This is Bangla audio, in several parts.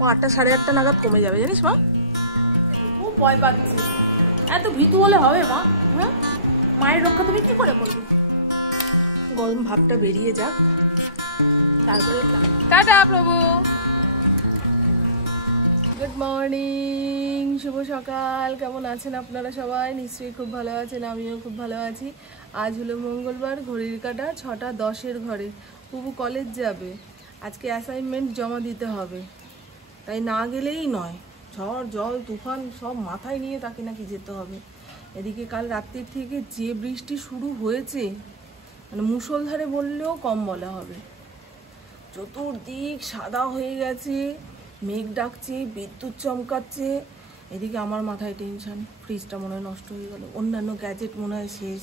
ও 8টা 8:30 নাগাদ কমে যাবে, জানিস মা? খুব ভয় পাচ্ছি। এত ভীতু হলে হবে মা? হ্যাঁ, মায়ের রক্ষা তুমি কি করে করবে? গরম ভাবটা বেরিয়ে যাক, তারপরে টাটা প্রভু। গুড মর্নিং, শুভ সকাল। কেমন আছেন আপনারা সবাই? নিশ্চয়ই খুব ভালো আছেন, আমিও খুব ভালো আছি। আজ হলো মঙ্গলবার, ঘড়ির কাঁটা 6টা 10-এর ঘরে। পুবু কলেজ যাবে, আজকে অ্যাসাইনমেন্ট জমা দিতে হবে, তাই না গেলেই নয়। ঝড় জল তুফান সব মাথায় নিয়ে তাকে নাকি যেতে হবে। এদিকে কাল রাত্রির থেকে যে বৃষ্টি শুরু হয়েছে, মানে মুষলধারে বললেও কম বলা হবে। চতুর্দিক সাদা হয়ে গেছে, মেঘ ডাকছে, বিদ্যুৎ চমকাচ্ছে। এদিকে আমার মাথায় টেনশন, ফ্রিজটা মনে হয় নষ্ট হয়ে গেল, অন্যান্য গ্যাজেট মনে হয় শেষ।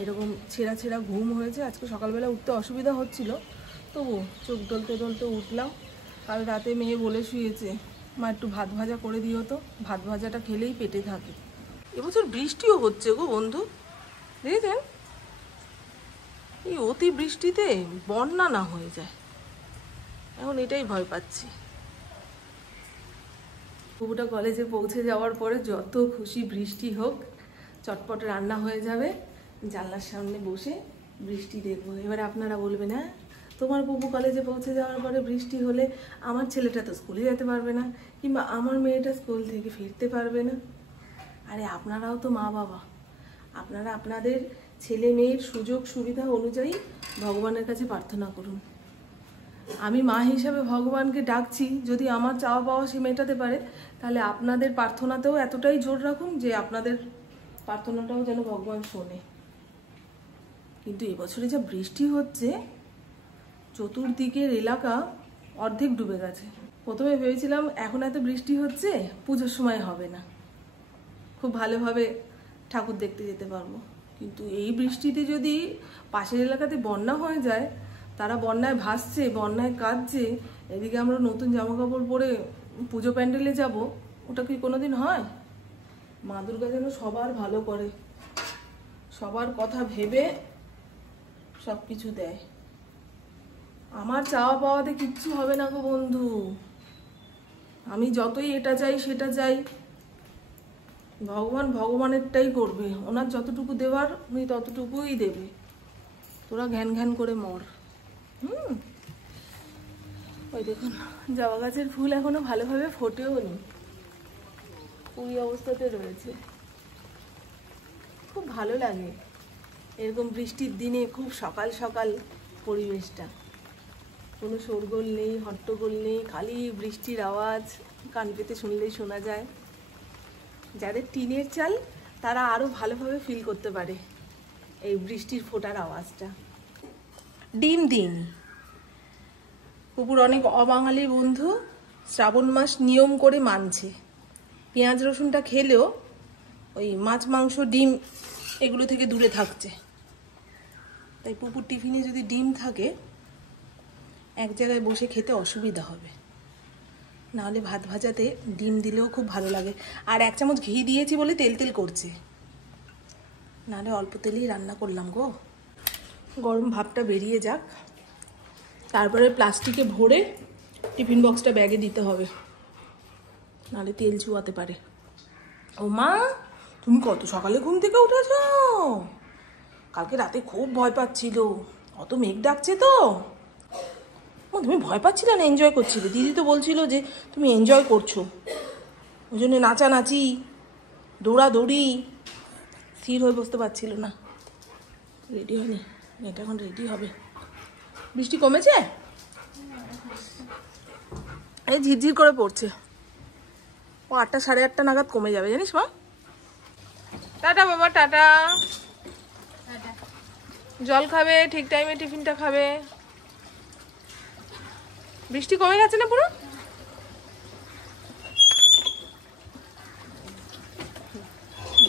এরকম ছেঁড়া ছেঁড়া ঘুম হয়েছে। আজকে সকালবেলা উঠতে অসুবিধা হচ্ছিল, তবু চোখ দলতে দলতে উঠলাম। কাল রাতে মেয়ে বলে শুয়েছে, মা একটু ভাত ভাজা করে দিও তো, ভাত ভাজাটা খেলেই পেটে থাকে। এবছর বৃষ্টিও হচ্ছে গো বন্ধু, দেখেছেন? এই অতি বৃষ্টিতে বন্যা না হয়ে যায়, এখন এটাই ভয় পাচ্ছি। পুবুটা কলেজে পৌঁছে যাওয়ার পরে যত খুশি বৃষ্টি হোক, চটপট রান্না হয়ে যাবে, জানলার সামনে বসে বৃষ্টি দেখবো। এবার আপনারা বলবেন, হ্যাঁ তোমার পুবু কলেজে পৌঁছে যাওয়ার পরে বৃষ্টি হলে আমার ছেলেটা তো স্কুলে যেতে পারবে না, কিংবা আমার মেয়েটা স্কুল থেকে ফিরতে পারবে না। আরে আপনারাও তো মা বাবা, আপনারা আপনাদের ছেলে মেয়ের সুযোগ সুবিধা অনুযায়ী ভগবানের কাছে প্রার্থনা করুন। আমি মা হিসাবে ভগবানকে ডাকছি, যদি আমার চাওয়া পাওয়া সে মেটাতে পারে, তাহলে আপনাদের প্রার্থনাতেও এতটাই জোর রাখুন যে আপনাদের প্রার্থনাটাও যেন ভগবান শোনে। কিন্তু এবছরে যা বৃষ্টি হচ্ছে, চতুর্দিকের এলাকা অর্ধেক ডুবে গেছে। প্রথমে ভেবেছিলাম এখন এত বৃষ্টি হচ্ছে, পুজোর সময় হবে না, খুব ভালোভাবে ঠাকুর দেখতে যেতে পারবো। কিন্তু এই বৃষ্টিতে যদি পাশের এলাকাতে বন্যা হয়ে যায়, তারা বন্যায় ভাসছে, বন্যায় কাঁদছে, এদিকে আমরা নতুন জামা কাপড় পরে পুজো প্যান্ডেলে যাব, ওটা কি কোনোদিন হয়? মা দুর্গা যেন সবার ভালো করে, সবার কথা ভেবে সব কিছু দেয়। আমার চাওয়া পাওয়াতে কিচ্ছু হবে না গো বন্ধু। আমি যতই এটা চাই সেটা চাই, ভগবান ভগবানেরটাই করবে। ওনার যতটুকু দেওয়ার উনি ততটুকুই দেবে, তোরা ঘ্যান ঘ্যান করে মর। ওই দেখুন, জবা গাছের ফুল এখনো ভালোভাবে ফোটেও নি, ওই অবস্থাতে রয়েছে। খুব ভালো লাগে এরকম বৃষ্টির দিনে, খুব সকাল সকাল পরিবেশটা, কোনো শোরগোল নেই, হট্টগোল নেই, খালি বৃষ্টির আওয়াজ কান পেতে শুনলেই শোনা যায়। যাদের টিনের চাল তারা আরো ভালোভাবে ফিল করতে পারে এই বৃষ্টির ফোটার আওয়াজটা। ডিম দিন। পুকুর অনেক অবাঙালি বন্ধু শ্রাবণ মাস নিয়ম করে মানছে, পেঁয়াজ রসুনটা খেলেও ওই মাছ মাংস ডিম এগুলো থেকে দূরে থাকছে। তাই পুকুর টিফিনে যদি ডিম থাকে, এক জায়গায় বসে খেতে অসুবিধা হবে, নাহলে ভাত ভাজাতে ডিম দিলেও খুব ভালো লাগে। আর 1 চামচ ঘি দিয়েছি বলে তেল তেল করছে, নাহলে অল্প তেলেই রান্না করলাম গো। গরম ভাবটা বেরিয়ে যাক, তারপরে প্লাস্টিকে ভরে টিফিন বক্সটা ব্যাগে দিতে হবে, নাহলে তেল চুয়াতে পারে। ও মা, তুমি কত সকালে ঘুম থেকে উঠেছ? কালকে রাতে খুব ভয় পাচ্ছিল, অত মেঘ ডাকছে তো। তুমি ভয় পাচ্ছিলে না এনজয় করছিলে? দিদি তো বলছিল যে তুমি এনজয় করছো, ওই জন্য নাচানাচি দৌড়াদৌড়ি, স্থির হয়ে বসতে পারছিল না। রেডি হয়নি, এটা এখন রেডি হবে। বৃষ্টি কমেছে, এই ঝিরঝির করে পড়ছে। ও 8টা 8:30 নাগাদ কমে যাবে, জানিস মা? টাটা বাবা, টাটা। জল খাবে, ঠিক টাইমে টিফিনটা খাবে। বৃষ্টি কমে গেছে না পুরো?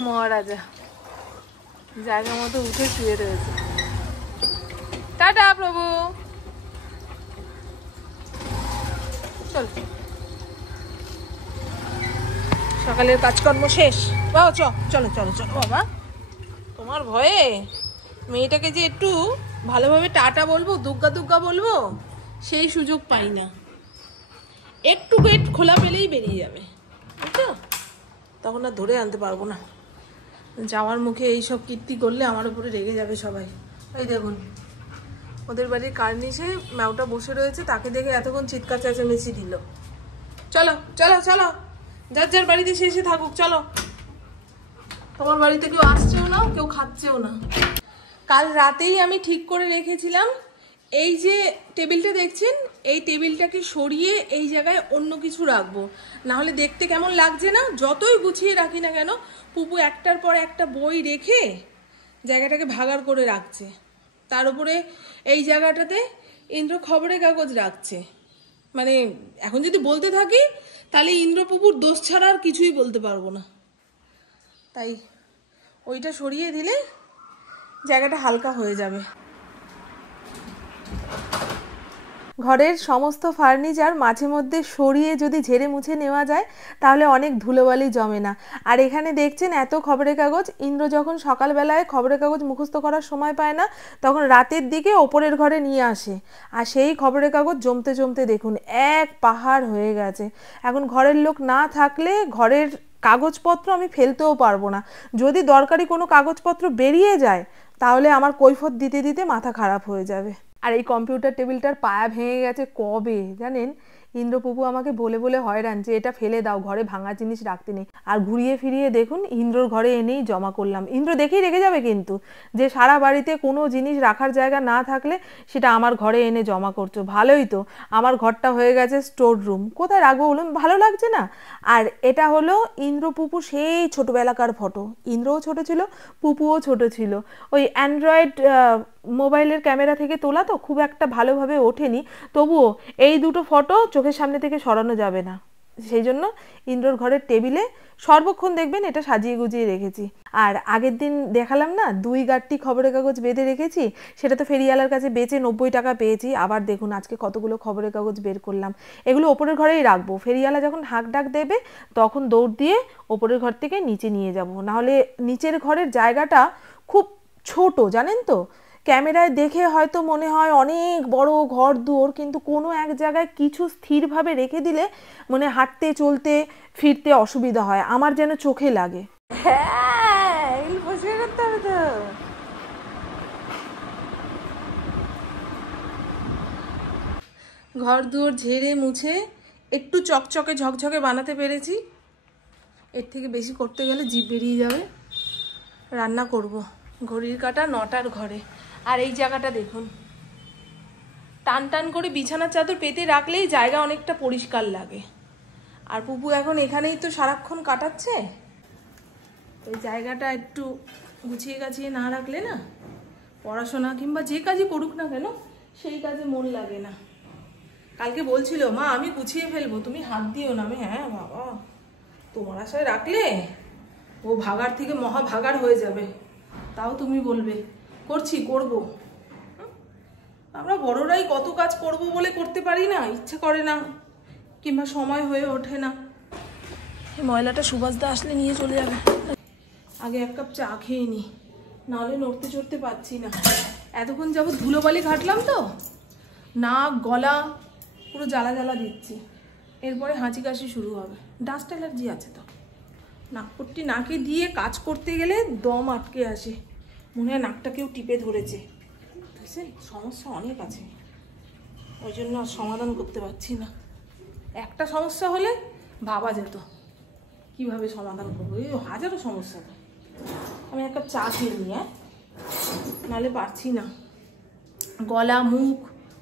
মহারাজা জায়গা মতো উঠে শুয়ে রয়েছে। টাটা প্রভু, চল। সকালের কাজকর্ম শেষ। বাবা চলো চলো চলো বাবা। তোমার ভয়ে মেয়েটাকে যে একটু ভালোভাবে টাটা বলবো, দুগ্গা দুগ্গা বলবো, সেই সুযোগ পাই না। একটু গেট খোলা পেলেই বেরিয়ে যাবে, বুঝছো? তখন আর ধরে আনতে পারবো না। যাওয়ার মুখে এইসব কীর্তি করলে আমার উপরে রেগে যাবে সবাই। এই দেখুন ওদের বাড়ির কার্নিশে ম্যাওটা বসে রয়েছে, তাকে দেখে এতক্ষণ চিৎকার চেঁচামেচি দিল। চলো চলো চলো, যার যার বাড়িতে সে এসে থাকুক, চলো। তোমার বাড়িতে কেউ আসছেও না, কেউ খাচ্ছেও না। কাল রাতেই আমি ঠিক করে রেখেছিলাম এই যে টেবিলটা দেখছেন, এই টেবিলটাকে সরিয়ে এই জায়গায় অন্য কিছু রাখবো, না হলে দেখতে কেমন লাগছে না? যতই গুছিয়ে রাখি না কেন, পুপু একটার পর একটা বই রেখে জায়গাটাকে ভাগাড় করে রাখছে। তার উপরে এই জায়গাটাতে ইন্দ্র খবরের কাগজ রাখছে। মানে এখন যদি বলতে থাকি তাহলে ইন্দ্র পুপুর দোষ ছাড়া আর কিছুই বলতে পারবো না। তাই ওইটা সরিয়ে দিলে জায়গাটা হালকা হয়ে যাবে। ঘরের সমস্ত ফার্নিচার মাঝে মধ্যে সরিয়ে যদি ঝেড়ে মুছে নেওয়া যায় তাহলে অনেক ধুলোবালি জমে না। আর এখানে দেখছেন এত খবরের কাগজ, ইন্দ্র যখন সকালবেলায় খবরের কাগজ মুখস্থ করার সময় পায় না, তখন রাতের দিকে ওপরের ঘরে নিয়ে আসে, আর সেই খবরের কাগজ জমতে জমতে দেখুন এক পাহাড় হয়ে গেছে। এখন ঘরের লোক না থাকলে ঘরের কাগজপত্র আমি ফেলতেও পারবো না। যদি দরকারি কোনো কাগজপত্র বেরিয়ে যায় তাহলে আমার কৈফত দিতে দিতে মাথা খারাপ হয়ে যাবে। আর এই কম্পিউটার টেবিলটার পায়া ভেঙে গেছে কবে জানেন? ইন্দ্রপুপু আমাকে বলে বলে হয়রান যে এটা ফেলে দাও, ঘরে ভাঙা জিনিস রাখতে নেই। আর ঘুরিয়ে ফিরিয়ে দেখুন ইন্দ্রর ঘরে এনেই জমা করলাম। ইন্দ্র দেখেই রেখে যাবে কিন্তু, যে সারা বাড়িতে কোনো জিনিস রাখার জায়গা না থাকলে সেটা আমার ঘরে এনে জমা করছো। ভালোই তো, আমার ঘরটা হয়ে গেছে স্টোর রুম, কোথায় রাখবো বলুন? ভালো লাগছে না। আর এটা হলো ইন্দ্রপুপু সেই ছোটবেলাকার ফটো। ইন্দ্রও ছোট ছিল, পুপুও ছোট ছিল। ওই অ্যান্ড্রয়েড মোবাইলের ক্যামেরা থেকে তোলা তো, খুব একটা ভালোভাবে ওঠেনি, তবুও এই দুটো ফটো চোখের সামনে থেকে সরানো যাবে না। সেই জন্য ইন্দ্রর ঘরের টেবিলে সর্বক্ষণ দেখবেন এটা সাজিয়ে গুজিয়ে রেখেছি। আর আগের দিন দেখালাম না 2 গাঁটটি খবরের কাগজ বেঁধে রেখেছি, সেটা তো ফেরিওয়ালার কাছে বেচে 90 টাকা পেয়েছি। আবার দেখুন আজকে কতগুলো খবরের কাগজ বের করলাম। এগুলো ওপরের ঘরেই রাখবো, ফেরিওয়ালা যখন হাঁক ডাক দেবে তখন দৌড় দিয়ে ওপরের ঘর থেকে নিচে নিয়ে যাব। নাহলে নিচের ঘরের জায়গাটা খুব ছোট জানেন তো, ক্যামেরায় দেখে হয়তো মনে হয় অনেক বড় ঘর দুয়ার, কিন্তু কোনো এক জায়গায় কিছু স্থিরভাবে রেখে দিলে মানে হাঁটতে চলতে ফিরতে অসুবিধা হয়, আমার যেন চোখে লাগে। হ্যাঁ পরিষ্কার করতে হবে তো। ঘর দুয়ার ঝেড়ে মুছে একটু চকচকে ঝকঝকে বানাতে পেরেছি। এর থেকে বেশি করতে গেলে জিভ বেরিয়ে যাবে। রান্না করব, ঘড়ির কাঁটা 9টার ঘরে। আর এই জায়গাটা দেখুন, টান টান করে বিছানার চাদর পেতে রাখলেই জায়গা অনেকটা পরিষ্কার লাগে। আর পুপু এখন এখানেই তো সারাক্ষণ কাটাচ্ছে, এই জায়গাটা একটু গুছিয়ে গাছিয়ে না রাখলে না, পড়াশোনা কিংবা যে কাজই করুক না কেন সেই কাজে মন লাগে না। কালকে বলছিল মা আমি গুছিয়ে ফেলবো, তুমি হাত দিও না। আমি হ্যাঁ বাবা, তোমার আশায় রাখলে ও ভাগার থেকে মহা ভাগার হয়ে যাবে। তাও তুমি বলবে করছি, করব। আমরা বড়রাই কত কাজ করব বলে করতে পারি না, ইচ্ছে করে না কিংবা সময় হয়ে ওঠে না। এই ময়লাটা সুভাষদা আসলে নিয়ে চলে যাবে। আগে 1 কাপ চা খেয়ে নি, নাহলে নড়তে চড়তে পারছি না। এতক্ষণ যাবো ধুলোবালি ঘাটলাম তো, নাক গলা পুরো জ্বালা জ্বালা দিচ্ছি। এরপরে হাঁচি কাশি শুরু হবে, ডাস্ট অ্যালার্জি আছে তো। নাকপট্টি নাকে দিয়ে কাজ করতে গেলে দম আটকে আসে, মনে হয় নাকটা কেউ টিপে ধরেছে। বুঝছেন, সমস্যা অনেক আছে, ওই জন্য আর সমাধান করতে পারছি না। একটা সমস্যা হলে ভাবা যেত কিভাবে সমাধান করবো, এই হাজারো সমস্যা। আমি 1 কাপ চা খেয়ে নিই, নাহলে পারছি না। গলা মুখ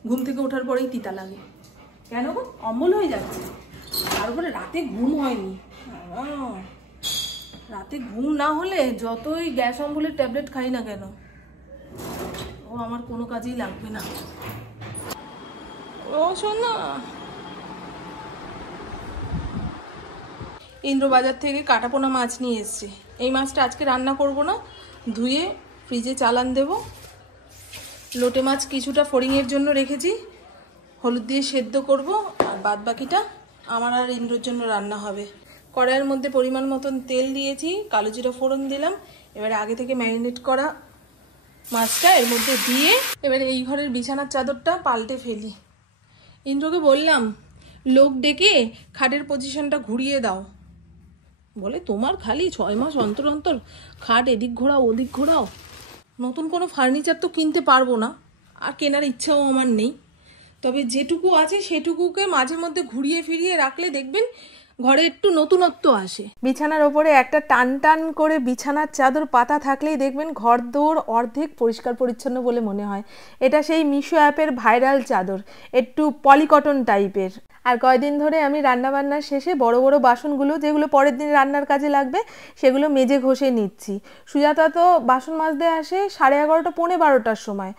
ঘুম থেকে ওঠার পরেই তিতা লাগে, কেন গো? অম্বল হয়ে যাচ্ছে। তারপরে রাতে ঘুম হয়নি। রাতে ঘুম না হলে যতই গ্যাস অম্বলের ট্যাবলেট খাই না কেন, ও আমার কোনো কাজেই লাগবে না। ও শোন না, ইন্দ্র বাজার থেকে কাটাপোনা মাছ নিয়ে এসছে। এই মাছটা আজকে রান্না করব না, ধুয়ে ফ্রিজে চালান দেব। লোটে মাছ কিছুটা ফড়িংয়ের জন্য রেখেছি, হলুদ দিয়ে সেদ্ধ করব, আর বাদ বাকিটা আমার আর ইন্দ্রর জন্য রান্না হবে। কড়াইয়ের মধ্যে পরিমাণ মতন তেল দিয়েছি, কালো জিরা ফোড়ন দিলাম। এবারে আগে থেকে ম্যারিনেট করা মাছটা এর মধ্যে দিয়ে এবারে এই ঘরের বিছানার চাদরটা পাল্টে ফেলি। ইন্দ্রকে বললাম লোক ডেকে খাটের পজিশনটা ঘুরিয়ে দাও। বলে তোমার খালি 6 মাস অন্তর অন্তর খাট এদিক ঘোরাও ওদিক ঘোরাও। নতুন কোনো ফার্নিচার তো কিনতে পারবো না, আর কেনার ইচ্ছাও আমার নেই। তবে যেটুকু আছে সেটুকুকে মাঝে মধ্যে ঘুরিয়ে ফিরিয়ে রাখলে দেখবেন ঘরে একটু নতুনত্ব আসে। বিছানার ওপরে একটা টান টান করে বিছানার চাদর পাতা থাকলেই দেখবেন ঘর দৌড় অর্ধেক পরিষ্কার পরিচ্ছন্ন বলে মনে হয়। এটা সেই মিশো অ্যাপের ভাইরাল চাদর, একটু পলিকটন টাইপের। আর কয়দিন ধরে আমি রান্নাবান্নার শেষে বড় বড় বাসনগুলো যেগুলো পরের দিন রান্নার কাজে লাগবে সেগুলো মেজে ঘষে নিচ্ছি। সুজাতা তো বাসন মাজতে আসে 11:30 পৌনে 12টার সময়।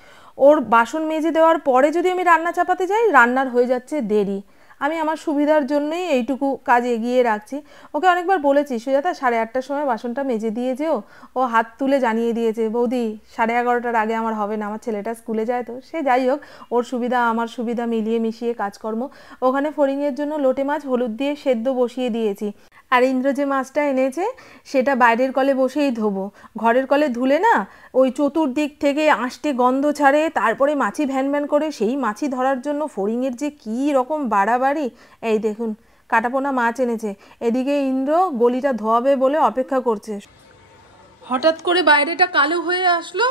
ওর বাসন মেজে দেওয়ার পরে যদি আমি রান্না চাপাতে যাই রান্নার হয়ে যাচ্ছে দেরি। আমি আমার সুবিধার জন্যই এইটুকু কাজ এগিয়ে রাখছি। ওকে অনেকবার বলেছি সুজাতা 8:30টার সময় বাসনটা মেজে দিয়ে যেও। ও হাত তুলে জানিয়ে দিয়েছে বৌদি 11:30টার আগে আমার হবে না, আমার ছেলেটা স্কুলে যায়। তো সে যাই হোক, ওর সুবিধা আমার সুবিধা মিলিয়ে মিশিয়ে কাজকর্ম। ওখানে ফড়িংয়ের জন্য লোটে মাছ হলুদ দিয়ে সেদ্ধ বসিয়ে দিয়েছি। আর ইন্দ্র যে মাছটা এনেছে সেটা বাইরের কলে বসেই ধোবো। ঘরের কলে ধুলে না ওই চতুর্দিক থেকে আষ্টে গন্ধ ছাড়ে, তারপরে মাছি ভ্যান ভ্যান করে। সেই মাছি ধরার জন্য ফড়িংয়ের যে কী রকম বাড়াবাড়ি। এই দেখুন কাটাপোনা মাছ এনেছে, এদিকে ইন্দ্র গলিটা ধোয়াবে বলে অপেক্ষা করছে। হঠাৎ করে বাইরেটা কালো হয়ে আসলো,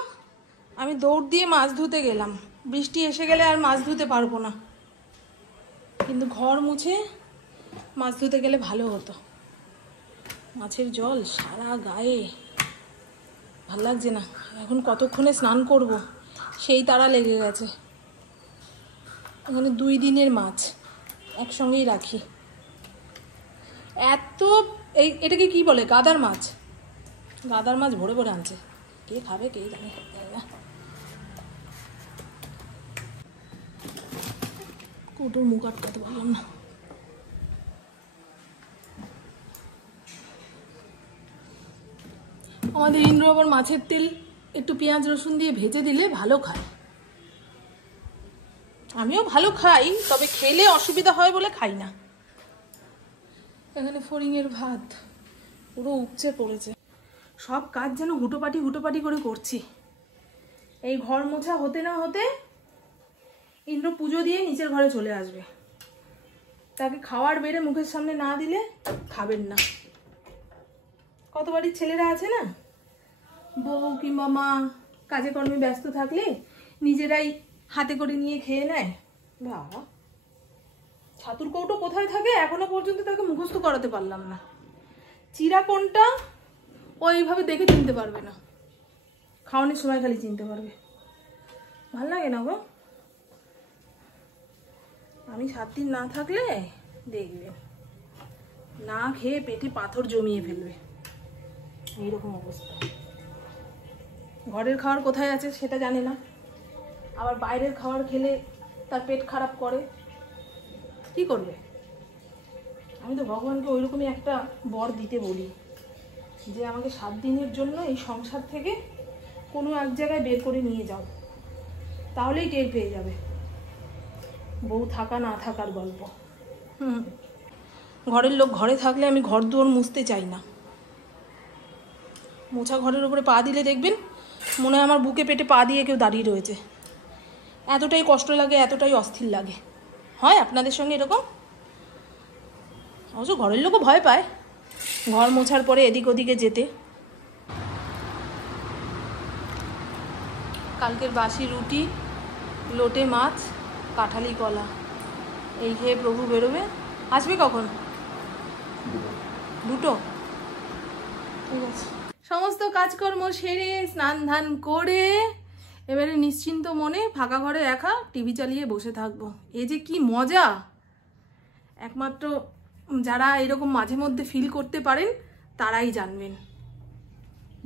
আমি দৌড় দিয়ে মাছ ধুতে গেলাম। বৃষ্টি এসে গেলে আর মাছ ধুতে পারবো না, কিন্তু ঘর মুছে মাছ ধুতে গেলে ভালো হতো। মাছের জল সারা গায়ে, ভাল লাগছে না। এখন কতক্ষণে স্নান করব সেই তাড়া লেগে গেছে। এখানে 2 দিনের মাছ একসঙ্গেই রাখি। এত এটাকে কি বলে, গাদার মাছ। গাদার মাছ ভরে ভরে আনছে, কে খাবে কে জানে। কৌটোর মুখ আটকাতে পারলাম না। আমাদের ইন্দ্র আবার মাছের তেল একটু পেঁয়াজ রসুন দিয়ে ভেজে দিলে ভালো খায়। আমিও ভালো খাই, তবে খেলে অসুবিধা হয় বলে খাই না। এখানে ফড়িংয়ের ভাত পুরো উপচে পড়েছে। সব কাজ যেন হুটোপাটি হুটোপাটি করে করছি। এই ঘর মোছা হতে না হতে ইন্দ্র পুজো দিয়ে নিচের ঘরে চলে আসবে। তাকে খাওয়ার বেড়ে মুখের সামনে না দিলে খাবেন না। কত বাড়ির ছেলেরা আছে না, বউ কিংবা মা কাজে কর্মে ব্যস্ত থাকলে নিজেরাই হাতে করে নিয়ে খেয়ে নেয়। বাবা, ছাতুর কৌটো কোথায় থাকে এখনো পর্যন্ত তাকে মুখস্থ করাতে পারলাম না। চিরা কোনটা ওইভাবে দেখে চিনতে পারবে না, খাওয়ানোর সময় খালি চিনতে পারবে। ভাল লাগে না গো। আমি 7 দিন না থাকলে দেখবেন না খেয়ে পেটে পাথর জমিয়ে ফেলবে, এইরকম অবস্থা। ঘরের খাবার কোথায় আছে সেটা জানে না, আবার বাইরের খাবার খেলে তার পেট খারাপ করে। কি করবে? আমি তো ভগবানকে ওইরকমই একটা বর দিতে বলি যে আমাকে 7 দিনের জন্য এই সংসার থেকে কোনো এক জায়গায় বের করে নিয়ে যাও, তাহলেই টের পেয়ে যাবে বউ থাকা না থাকার গল্প। ঘরের লোক ঘরে থাকলে আমি ঘর দুয়ার মুছতে চাই না। মোছা ঘরের উপরে পা দিলে দেখবেন মনে হয় আমার বুকে পেটে পা দিয়ে কেউ দাঁড়িয়ে রয়েছে। এতটাই কষ্ট লাগে, এতটাই অস্থির লাগে। হয় আপনাদের সঙ্গে এরকম? অবশ্য ঘরের লোকও ভয় পায় ঘর মোছার পরে এদিক ওদিকে যেতে। কালকের বাসি রুটি, লোটে মাছ, কাঁঠালি কলা, এই খেয়ে প্রভু বেরোবে। আসবে কখন? 2টো? ঠিক আছে। সমস্ত কাজকর্ম সেরে স্নান ধান করে এবারে নিশ্চিন্ত মনে ফাঁকা ঘরে একা টিভি চালিয়ে বসে থাকবো। এই যে কি মজা! একমাত্র যারা এরকম মাঝে মধ্যে ফিল করতে পারেন তারাই জানবেন।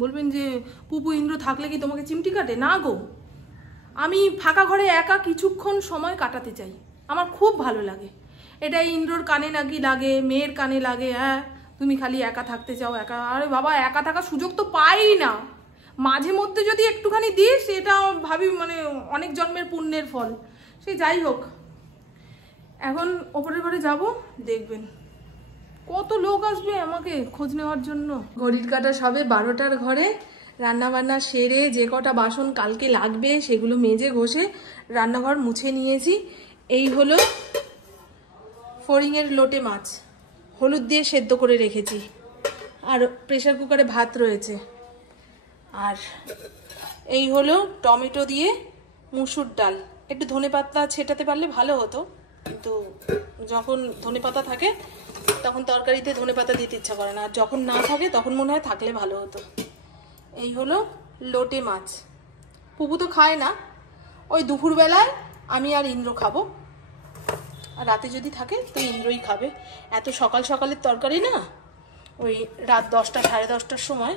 বলবেন যে পুপু ইন্দ্র থাকলে কি তোমাকে চিমটি কাটে? না গো, আমি ফাঁকা ঘরে একা কিছুক্ষণ সময় কাটাতে চাই, আমার খুব ভালো লাগে। এটা ইন্দ্রর কানে নাকি লাগে, মেয়ের কানে লাগে, হ্যাঁ তুমি খালি একা থাকতে চাও একা। আরে বাবা, একা থাকার সুযোগ তো পাই না। মাঝে মধ্যে যদি একটুখানি দিস এটা ভাবি মানে অনেক জন্মের পুণ্যের ফল। সে যাই হোক, এখন ওপরের ঘরে যাব, দেখবেন কত লোক আসবে আমাকে খোঁজ নেওয়ার জন্য। ঘড়ির কাঁটা সবে 12টার ঘরে। রান্নাবান্না সেরে যে কটা বাসন কালকে লাগবে সেগুলো মেজে ঘষে রান্নাঘর মুছে নিয়েছি। এই হলো ফড়িংয়ের লোটে মাছ হলুদ দিয়ে সেদ্ধ করে রেখেছি, আর প্রেসার কুকারে ভাত রয়েছে। আর এই হলো টমেটো দিয়ে মুসুর ডাল। একটু ধনেপাতা ছেটাতে পারলে ভালো হতো, কিন্তু যখন ধনেপাতা থাকে তখন তরকারিতে ধনেপাতা দিতে ইচ্ছা করে না, আর যখন না থাকে তখন মনে হয় থাকলে ভালো হতো। এই হলো লোটে মাছ। পুপু তো খায় না, ওই দুপুরবেলায় আমি আর ইন্দ্র খাবো, আর রাতে যদি থাকে তো ইন্দ্রই খাবে। এত সকাল সকালের তরকারি না, ওই রাত 10টা সাড়ে 10টার সময়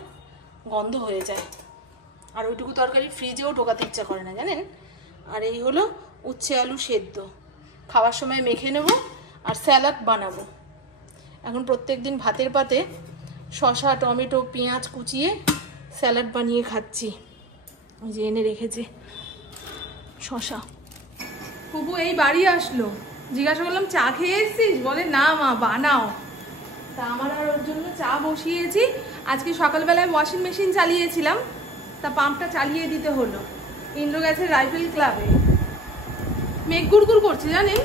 গন্ধ হয়ে যায়, আর ওইটুকু তরকারি ফ্রিজেও ঢোকাতে ইচ্ছা করে না জানেন। আর এই হলো উচ্ছে আলু সেদ্ধ, খাওয়ার সময় মেখে নেব আর স্যালাড বানাবো। এখন প্রত্যেক দিন ভাতের পাতে শসা টমেটো পেঁয়াজ কুচিয়ে স্যালাড বানিয়ে খাচ্ছি। ওই যে এনে রেখেছে শসা। পুপু এই বাড়ি আসলো, জিজ্ঞাসা করলাম চা খেয়ে এসছিস, বলে না মা বানাও। তা আমার আর ওর জন্য চা বসিয়েছি। আজকে সকালবেলায় ওয়াশিং মেশিন চালিয়েছিলাম, তা পাম্পটা চালিয়ে দিতে হলো। ইন্দ্র গেছে রাইফেল ক্লাবে। মেঘ গুড়গুড় করছে জানেন,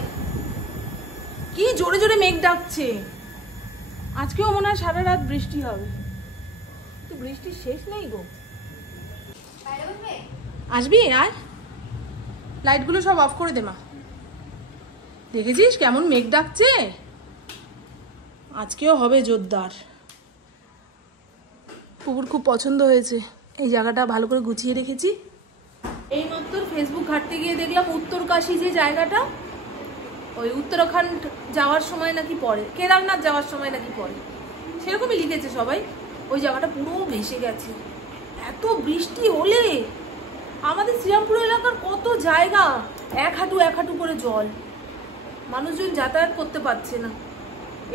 কি জোরে জোরে মেঘ ডাকছে। আজকেও মনে হয় সারা রাত বৃষ্টি হবে, তো বৃষ্টির শেষ নেই গো। আসবি আর লাইটগুলো সব অফ করে দে মা। দেখেছিস কেমন মেঘ ডাকছে, আজকেও হবে জোরদার। পুকুর খুব পছন্দ হয়েছে, এই জায়গাটা ভালো করে গুছিয়ে রেখেছি। এই মাত্র ফেসবুক ঘাঁটতে গিয়ে দেখলাম উত্তরকাশী যে জায়গাটা, ওই উত্তরাখণ্ড যাওয়ার সময় নাকি পড়ে, কেদারনাথ যাওয়ার সময় নাকি পড়ে, সেরকমই লিখেছে সবাই। ওই জায়গাটা পুরো ভেসে গেছে। এত বৃষ্টি হলে আমাদের শ্রীরামপুর এলাকার কত জায়গা এক হাঁটু করে জল, মানুষজন যাতায়াত করতে পারছে না।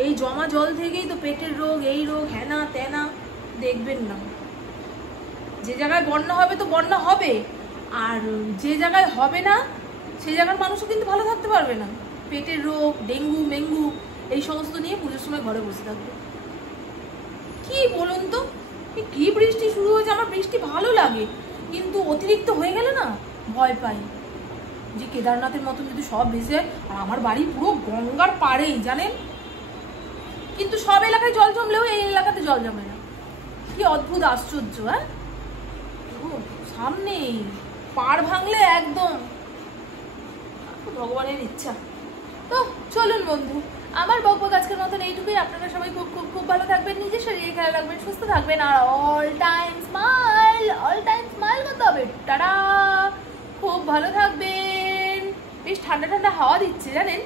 এই জমা জল থেকেই তো পেটের রোগ, এই রোগ, হ্যানা ত্যানা, দেখবেন না। যে জায়গায় বন্যা হবে তো বন্যা হবে, আর যে জায়গায় হবে না সেই জায়গার মানুষও কিন্তু ভালো থাকতে পারবে না। পেটের রোগ, ডেঙ্গু মেঙ্গু এই সমস্ত নিয়ে পুজোর সময় ঘরে বসে থাকবে। কি বলুন তো, কি বৃষ্টি শুরু হয়েছে। আমার বৃষ্টি ভালো লাগে, কিন্তু অতিরিক্ত হয়ে গেলে না ভয় পাই, যে কেদারনাথের মতন যদি সব ভেসে। আর আমার বাড়ি পুরো গঙ্গার পাড়েই জানেন, কিন্তু সব এলাকায় জল জমলেও এই এলাকাতে জল জমে না। কি অদ্ভুত আশ্চর্য। হ্যাঁ, সামনে পাড় ভাঙলে একদম ভগবানের ইচ্ছা। তো চলুন বন্ধু, আমার বকবক আজকের মতন এইটুকুই। আপনারা সবাই খুব খুব খুব ভালো থাকবেন, নিজের শরীরে খেয়াল রাখবেন, সুস্থ থাকবেন, আর অল টাইম স্মাইল করতে হবে। টাটা, খুব ভালো থাকবেন। বেশ ঠান্ডা ঠান্ডা হাওয়া দিচ্ছে জানেন।